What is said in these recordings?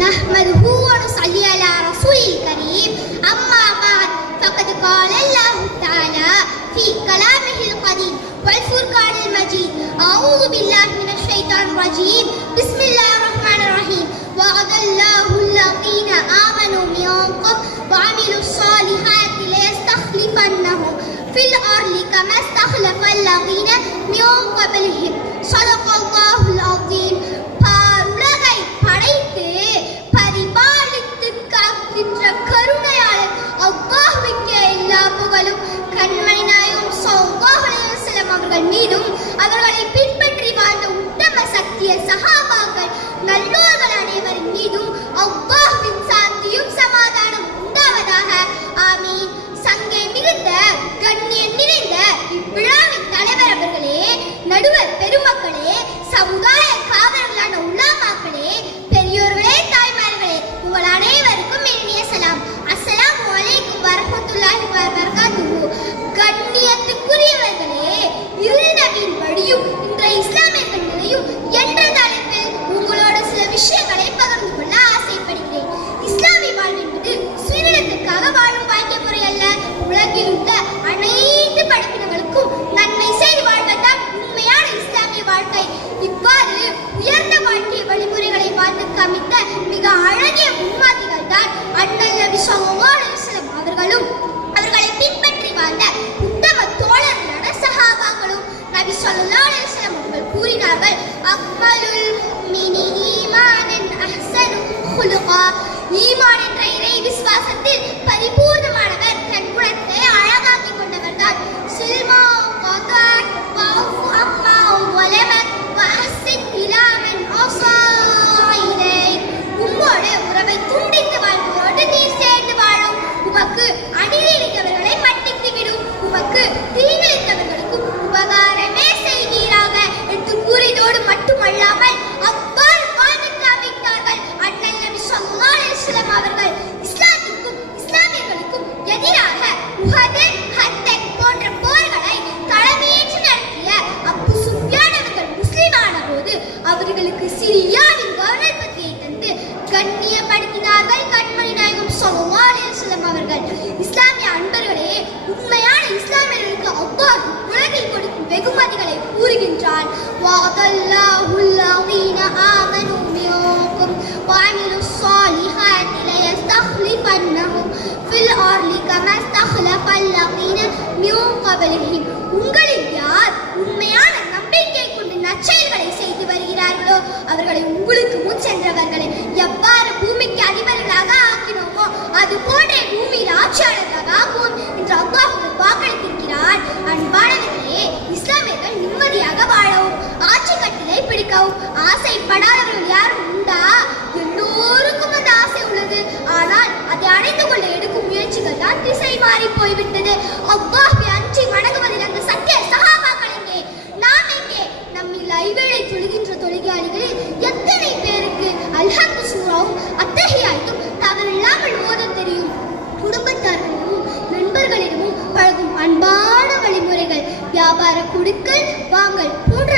نحمده ونصلي على رسول الكريم. أما بعد فقد قال الله تعالى في كلامه القديم والفرقان المجيد أعوذ بالله من الشيطان الرجيم. بسم الله الرحمن الرحيم. وعد الله الذين آمنوا منكم وعملوا الصالحات ليستخلفنهم في الأرض كما استخلف الذين من قبلهم. صدق الله சுவாமி. சங்கே மிகுந்த கண்ணியம் நிறைந்த இவ்விழாவின் தலைவர் அவர்களே நடுவர் பெருமக்களே சமுதாய ஈமான் என்ற இறை விசுவாசத்தில் பரிபூர்ணமானவர் ஆசைப்படாதவர்கள் யாரும் உண்டா? எல்லோருக்கும் அந்த ஆசை உள்ளது. ஆனால் அதை அடைந்து கொள்ள எடுக்கும் முயற்சிகள் தான் திசை மாறி போய்விட்டது. அப்பா அஞ்சி வணங்குவதில் அந்த சத்திய சகாபாக்கள் எங்கே? நாம் எங்கே? நம்மில் லைவேளை தொழுகின்ற தொழிலாளிகளில் எத்தனை பேருக்கு அல்ஹம்து அத்தகையாய்க்கும் அத்தகையாய்த்தும் தவறில்லாமல் ஓத தெரியும்? குடும்பத்தார்களிடமும் நண்பர்களிடமும் பழகும் அன்பான வழிமுறைகள் வியாபார குடுக்கல் வாங்கல் போன்ற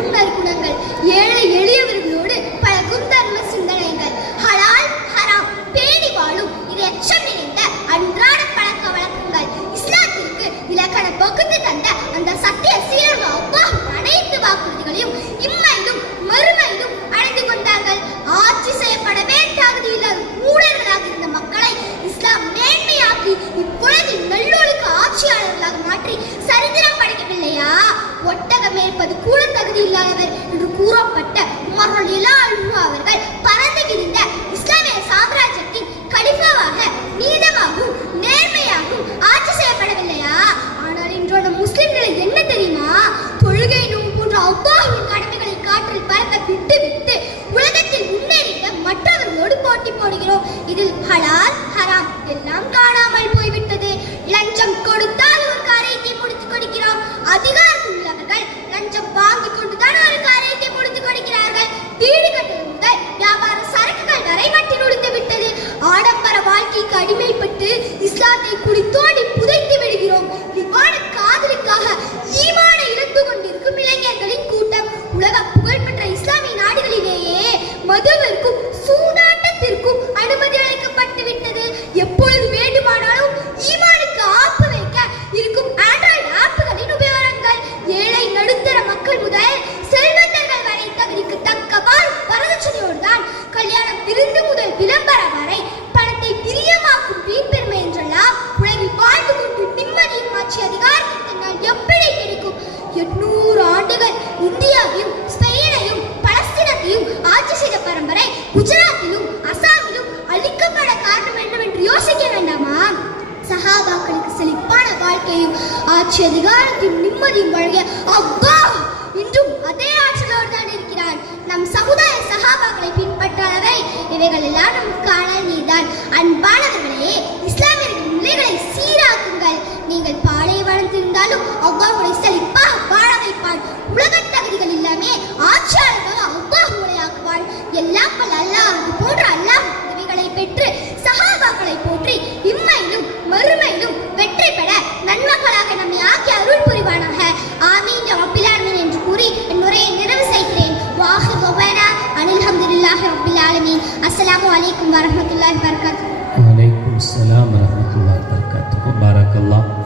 பெருந்தன்மையாக நடக்கும் நற்குணங்கள் ஏழை எளியவர்களோடு பழகும் தர்ம சிந்தனைகள். ஹலால் ஹராம் பேணி வாழும் இது எச்சம் நிறைந்த அன்றாட பழக்க வழக்கங்கள். இஸ்லாத்திற்கு இலக்கண பகுத்து தந்த அந்த சத்திய சீரர்கள் அல்லாஹ் அனைத்து வாக்குறுதிகளையும் இம்மையிலும் மறுமையிலும் அடைந்து கொண்டார்கள். ஆட்சி செய்யப்படவே தகுதியில்லாத ஊழல்களாக இருந்த மக்களை இஸ்லாம் மேன்மையாக்கி இவ்வுலகில் நல்லொழுக்க ஆட்சியாளர்களாக மாற்றி சரித்திரம் படைக்கவில்லையா? ஒட்டகம் ஏற்பது கூட தகுதி இல்லாதவர் என்று கூறப்பட்ட உமர்கள் அல்ஹு அவர்கள் பறந்து விரிந்த இஸ்லாமிய சாம்ராஜ்யத்தின் கலிஃபாவாக நீதமாகவும் நேர்மையாகவும் ஆட்சி செய்யப்படவில்லையா? ஆனால் இன்றோட முஸ்லிம்களை என்ன தெரியுமா? தொழுகை நோய் போன்ற அவ்வாவின் கடமைகளை காற்றில் பறக்க விட்டு விட்டு உலகத்தில் முன்னேறிட மற்றவர்களோடு போட்டி போடுகிறோம். இதில் ஹலால் ஹராம் எல்லாம் காணாமல் போய்விட்டது. லஞ்சம் கொடுத்தால் ஒரு காரியத்தை முடித்துக் கொடுக்கிறோம். அதிகாரத்தில் இஸ்லாத்தை குடித்தோடி புதைத்து ஆட்சி அதிகாரத்தையும் நிம்மதியும் வழங்கிய அப்பா! இன்றும் அதே ஆற்றலோடு தான் இருக்கிறார் நம் சமுதாய சகாபாக்களை பின்பற்றாதவை இவைகள் எல்லாம் நமக்கான நீதான். அன்பானவர்களே இஸ்லாமியர்களின் நிலைகளை சீராக்குங்கள். நீங்கள் பாலைவனத்தில் இருந்தாலும் அவ்வாவுடைய செழிப்பாக வாழ வைப்பான். உலகத் தகுதிகள் இல்லாமே ஆட்சியாளர்கள் அவ்வாஹ் உரையாக்குவாள் எல்லாம் வல்ல அல்லாஹ் போன்ற அல்லாஹ் உதவிகளை பெற்று சகாபாக்களை போற்றி இம்மையிலும் மறுமை العالمين. السلام عليكم ورحمة الله وبركاته. وعليكم السلام ورحمة الله وبركاته. بارك الله.